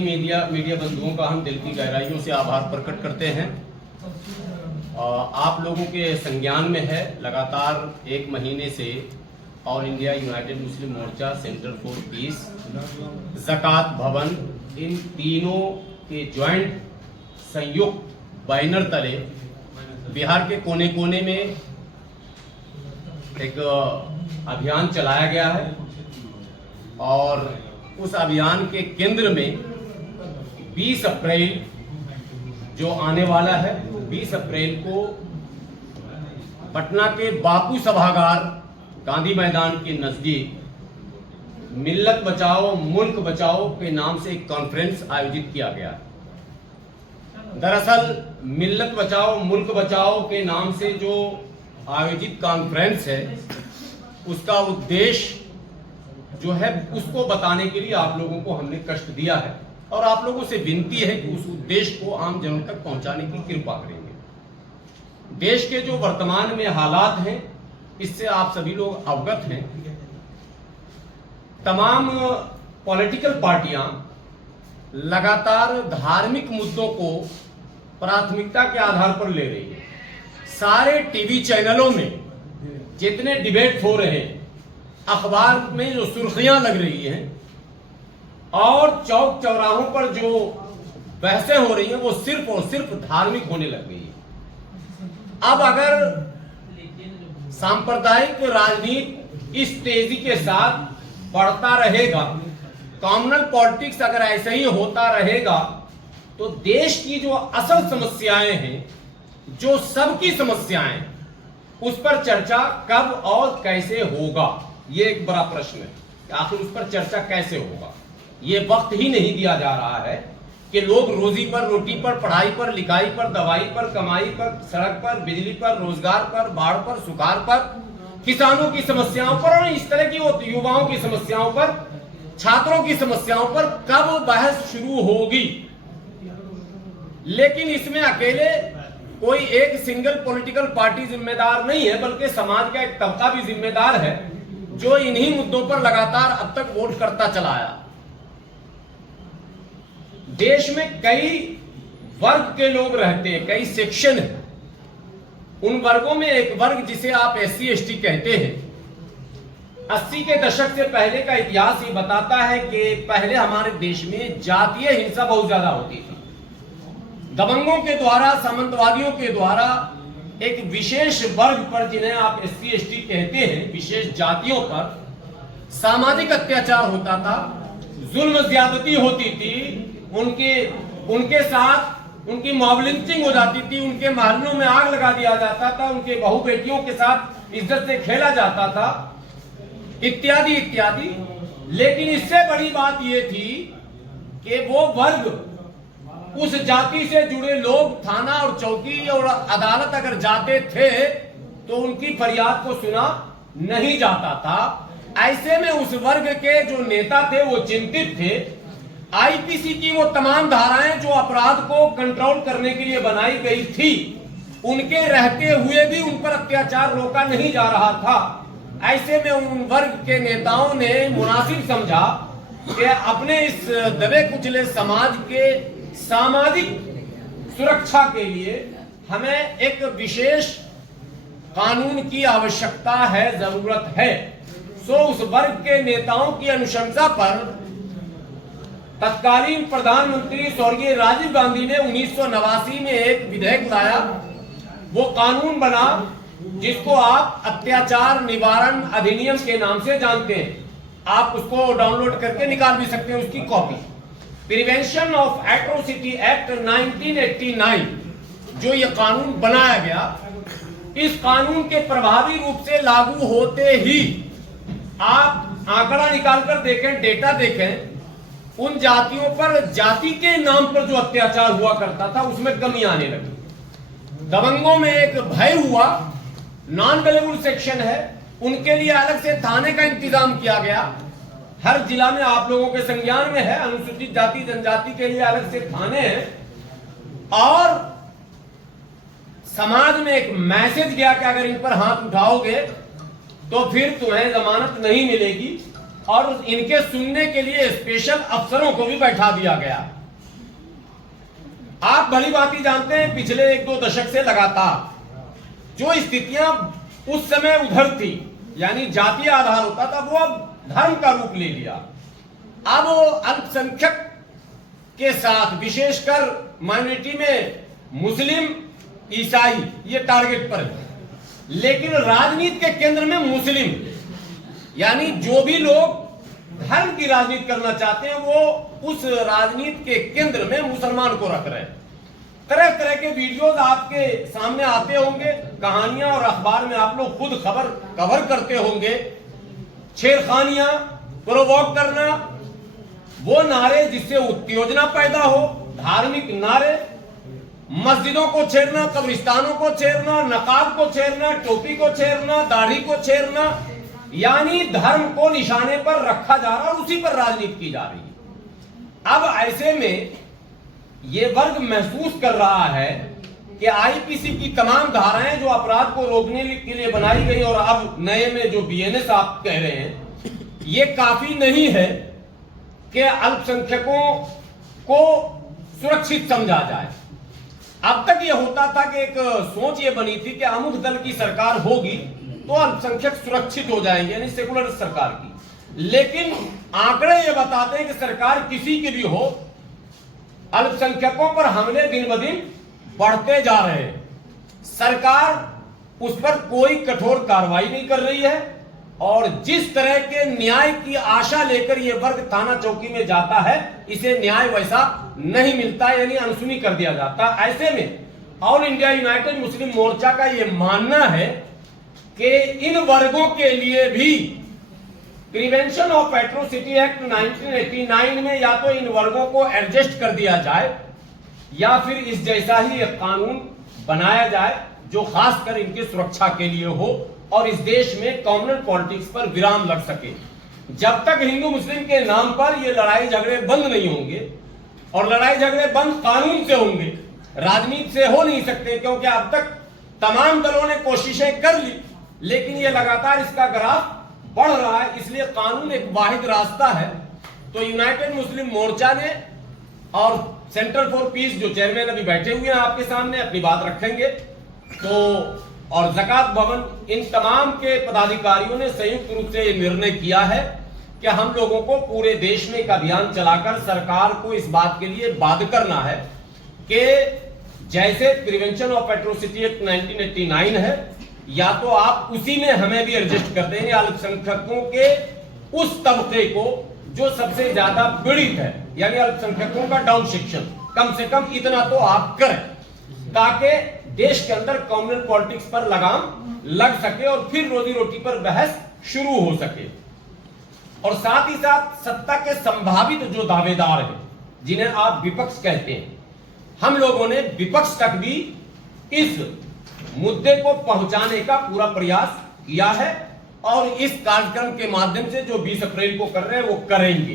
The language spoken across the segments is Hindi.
मीडिया बंधुओं का हम दिल की गहराइयों से आभार प्रकट करते हैं। आप लोगों के संज्ञान में है, लगातार एक महीने से ऑल इंडिया यूनाइटेड मुस्लिम मोर्चा, सेंटर फॉर पीस, ज़कात भवन, इन तीनों के ज्वाइंट संयुक्त बैनर तले बिहार के कोने कोने में एक अभियान चलाया गया है और उस अभियान के केंद्र में 20 अप्रैल जो आने वाला है, 20 अप्रैल को पटना के बापू सभागार गांधी मैदान के नजदीक मिल्लत बचाओ मुल्क बचाओ के नाम से एक कॉन्फ्रेंस आयोजित किया गया। दरअसल मिल्लत बचाओ मुल्क बचाओ के नाम से जो आयोजित कॉन्फ्रेंस है, उसका उद्देश्य जो है उसको बताने के लिए आप लोगों को हमने कष्ट दिया है और आप लोगों से विनती है कि उस उद्देश्य को आम जनों तक पहुंचाने की कृपा करेंगे। देश के जो वर्तमान में हालात हैं, इससे आप सभी लोग अवगत हैं। तमाम पॉलिटिकल पार्टियां लगातार धार्मिक मुद्दों को प्राथमिकता के आधार पर ले रही है। सारे टीवी चैनलों में जितने डिबेट हो रहे हैं, अखबार में जो सुर्खियां लग रही हैं और चौक चौराहों पर जो बहसें हो रही हैं, वो सिर्फ और सिर्फ धार्मिक होने लग गई है। अब अगर सांप्रदायिक राजनीति इस तेजी के साथ बढ़ता रहेगा, कॉम्युनल पॉलिटिक्स अगर ऐसे ही होता रहेगा, तो देश की जो असल समस्याएं हैं, जो सबकी समस्याएं, उस पर चर्चा कब और कैसे होगा, ये एक बड़ा प्रश्न है कि आखिर उस पर चर्चा कैसे होगा। ये वक्त ही नहीं दिया जा रहा है कि लोग रोजी पर, रोटी पर, पढ़ाई पर, लिखाई पर, दवाई पर, कमाई पर, सड़क पर, बिजली पर, रोजगार पर, बाढ़ पर, सुखाड़ पर, किसानों की समस्याओं पर और इस तरह की युवाओं की समस्याओं पर, छात्रों की समस्याओं पर कब बहस शुरू होगी। लेकिन इसमें अकेले कोई एक सिंगल पॉलिटिकल पार्टी जिम्मेदार नहीं है, बल्कि समाज का एक तबका भी जिम्मेदार है जो इन्हीं मुद्दों पर लगातार अब तक वोट करता चला आया। देश में कई वर्ग के लोग रहते हैं, कई सेक्शन है। उन वर्गों में एक वर्ग जिसे आप SC ST कहते हैं, 80 के दशक से पहले का इतिहास ये बताता है कि पहले हमारे देश में जातीय हिंसा बहुत ज्यादा होती थी। दबंगों के द्वारा, सामंतवादियों के द्वारा एक विशेष वर्ग पर, जिन्हें आप SC ST कहते हैं, विशेष जातियों पर सामाजिक अत्याचार होता था, जुल्म ज्यादती होती थी, उनके साथ उनकी मॉब लिंचिंग हो जाती थी, उनके महलों में आग लगा दिया जाता था, उनके बहू बेटियों के साथ इज्जत से खेला जाता था, इत्यादि इत्यादि। लेकिन इससे बड़ी बात यह थी कि वो वर्ग, उस जाति से जुड़े लोग थाना और चौकी और अदालत अगर जाते थे तो उनकी फरियाद को सुना नहीं जाता था। ऐसे में उस वर्ग के जो नेता थे वो चिंतित थे। IPC की वो तमाम धाराएं जो अपराध को कंट्रोल करने के लिए बनाई गई थी, उनके रहते हुए भी उन पर अत्याचार रोका नहीं जा रहा था। ऐसे में उन वर्ग के नेताओं ने मुनासिब समझा कि अपने इस दबे कुचले समाज के सामाजिक सुरक्षा के लिए हमें एक विशेष कानून की आवश्यकता है, जरूरत है। सो उस वर्ग के नेताओं की अनुशंसा पर तत्कालीन प्रधानमंत्री स्वर्गीय राजीव गांधी ने 1989 में एक विधेयक लाया। वो कानून बना जिसको आप अत्याचार निवारण अधिनियम के नाम से जानते हैं। आप उसको डाउनलोड करके निकाल भी सकते हैं, उसकी copy. Prevention of atrocity act 1989 जो ये कानून बनाया गया, इस कानून के प्रभावी रूप से लागू होते ही आप आंकड़ा निकालकर देखें, डेटा देखें, उन जातियों पर, जाति के नाम पर जो अत्याचार हुआ करता था, उसमें कमी आने लगी। दबंगों में एक भय हुआ, नॉन अवेलेबल सेक्शन है, उनके लिए अलग से थाने का इंतजाम किया गया। हर जिला में आप लोगों के संज्ञान में है, अनुसूचित जाति जनजाति के लिए अलग से थाने हैं। और समाज में एक मैसेज गया कि अगर इन पर हाथ उठाओगे तो फिर तुम्हें जमानत नहीं मिलेगी, और इनके सुनने के लिए स्पेशल अफसरों को भी बैठा दिया गया। आप भली भांति जानते हैं पिछले 1-2 दशक से लगातार जो स्थितियां उस समय उधर थी, यानी जातीय आधार होता था, वो अब धर्म का रूप ले लिया। अब वो अल्पसंख्यक के साथ, विशेषकर माइनॉरिटी में मुस्लिम, ईसाई, ये टारगेट पर है। लेकिन राजनीति के केंद्र में मुस्लिम, यानी जो भी लोग धर्म की राजनीति करना चाहते हैं वो उस राजनीति के केंद्र में मुसलमान को रख रहे हैं। तरह तरह के वीडियोस आपके सामने आते होंगे, कहानियां, और अखबार में आप लोग खुद खबर कवर करते होंगे। छेड़खानियां, प्रोवोक करना, वो नारे जिससे उत्तेजना पैदा हो, धार्मिक नारे, मस्जिदों को छेड़ना, कब्रिस्तानों को छेड़ना, नकाब को छेड़ना, टोपी को छेड़ना, दाढ़ी को छेड़ना, यानी धर्म को निशाने पर रखा जा रहा और उसी पर राजनीति की जा रही है। अब ऐसे में ये वर्ग महसूस कर रहा है कि आईपीसी की तमाम धाराएं जो अपराध को रोकने के लिए बनाई गई और अब नए में जो बीएनएस आप कह रहे हैं, ये काफी नहीं है कि अल्पसंख्यकों को सुरक्षित समझा जाए। अब तक ये होता था कि एक सोच ये बनी थी कि अमुक दल की सरकार होगी तो अल्पसंख्यक सुरक्षित हो जाएंगे, यानी सेकुलर सरकार की। लेकिन आंकड़े ये बताते हैं कि सरकार किसी की भी हो, अल्पसंख्यकों पर हमले दिन ब दिन बढ़ते जा रहे हैं। सरकार उस पर कोई कठोर कार्रवाई नहीं कर रही है और जिस तरह के न्याय की आशा लेकर यह वर्ग थाना चौकी में जाता है, इसे न्याय वैसा नहीं मिलता, यानी अनसुनी कर दिया जाता। ऐसे में ऑल इंडिया यूनाइटेड मुस्लिम मोर्चा का यह मानना है कि इन वर्गों के लिए भी प्रिवेंशन ऑफ एट्रोसिटी एक्ट 1989 में या तो इन वर्गों को एडजस्ट कर दिया जाए या फिर इस जैसा ही एक कानून बनाया जाए जो खासकर इनकी सुरक्षा के लिए हो और इस देश में कॉम्युनल पॉलिटिक्स पर विराम लग सके। जब तक हिंदू मुस्लिम के नाम पर ये लड़ाई झगड़े बंद नहीं होंगे, और लड़ाई झगड़े बंद कानून से होंगे, राजनीति से हो नहीं सकते, क्योंकि अब तक तमाम दलों ने कोशिशें कर ली लेकिन ये लगातार इसका ग्राफ बढ़ रहा है। इसलिए कानून एक वाहिद रास्ता है। तो यूनाइटेड मुस्लिम मोर्चा ने और सेंटर फॉर पीस जो चेयरमैन अभी बैठे हुए हैं आपके सामने, अपनी बात रखेंगे, तो और ज़कात भवन, इन तमाम के पदाधिकारियों ने संयुक्त रूप से यह निर्णय किया है कि हम लोगों को पूरे देश में एक अभियान चलाकर सरकार को इस बात के लिए बाध्य करना है कि जैसे प्रिवेंशन ऑफ एट्रोसिटी एक्ट 1989 है, या तो आप उसी में हमें भी एडजस्ट कर देंगे, अल्पसंख्यकों के उस तबके को जो सबसे ज्यादा पीड़ित है, यानी अल्पसंख्यकों का डाउन सेक्शन, कम से कम इतना तो आप करें ताकि देश के अंदर कम्युनल पॉलिटिक्स पर लगाम लग सके और फिर रोजी रोटी पर बहस शुरू हो सके। और साथ ही साथ सत्ता के संभावित जो दावेदार हैं, जिन्हें आप विपक्ष कहते हैं, हम लोगों ने विपक्ष तक भी इस मुद्दे को पहुंचाने का पूरा प्रयास किया है और इस कार्यक्रम के माध्यम से जो 20 अप्रैल को कर रहे हैं वो करेंगे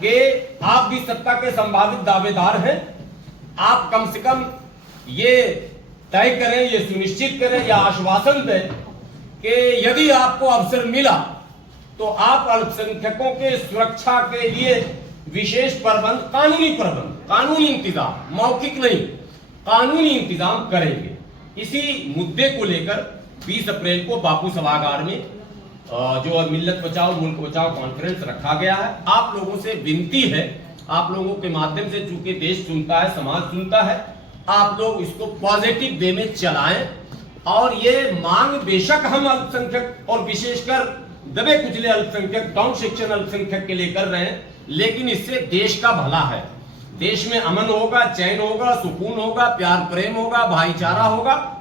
कि आप भी सत्ता के संभावित दावेदार हैं, आप कम से कम ये तय करें, ये सुनिश्चित करें या आश्वासन दें कि यदि आपको अवसर मिला तो आप अल्पसंख्यकों के सुरक्षा के लिए विशेष प्रबंध, कानूनी इंतजाम, मौखिक नहीं, कानूनी इंतजाम करेंगे। इसी मुद्दे को लेकर 20 अप्रैल को बापू सभागार में जो मिल्लत बचाओ मुल्क बचाओ कॉन्फ्रेंस रखा गया है। आप लोगों से विनती है, आप लोगों के माध्यम से, चूंकि देश सुनता है, समाज सुनता है, आप लोग इसको पॉजिटिव वे में चलाएं। और ये मांग बेशक हम अल्पसंख्यक और विशेषकर दबे कुचले अल्पसंख्यक, डाउन सेक्शन अल्पसंख्यक के लिए कर रहे हैं, लेकिन इससे देश का भला है। देश में अमन होगा, चैन होगा, सुकून होगा, प्यार प्रेम होगा, भाईचारा होगा।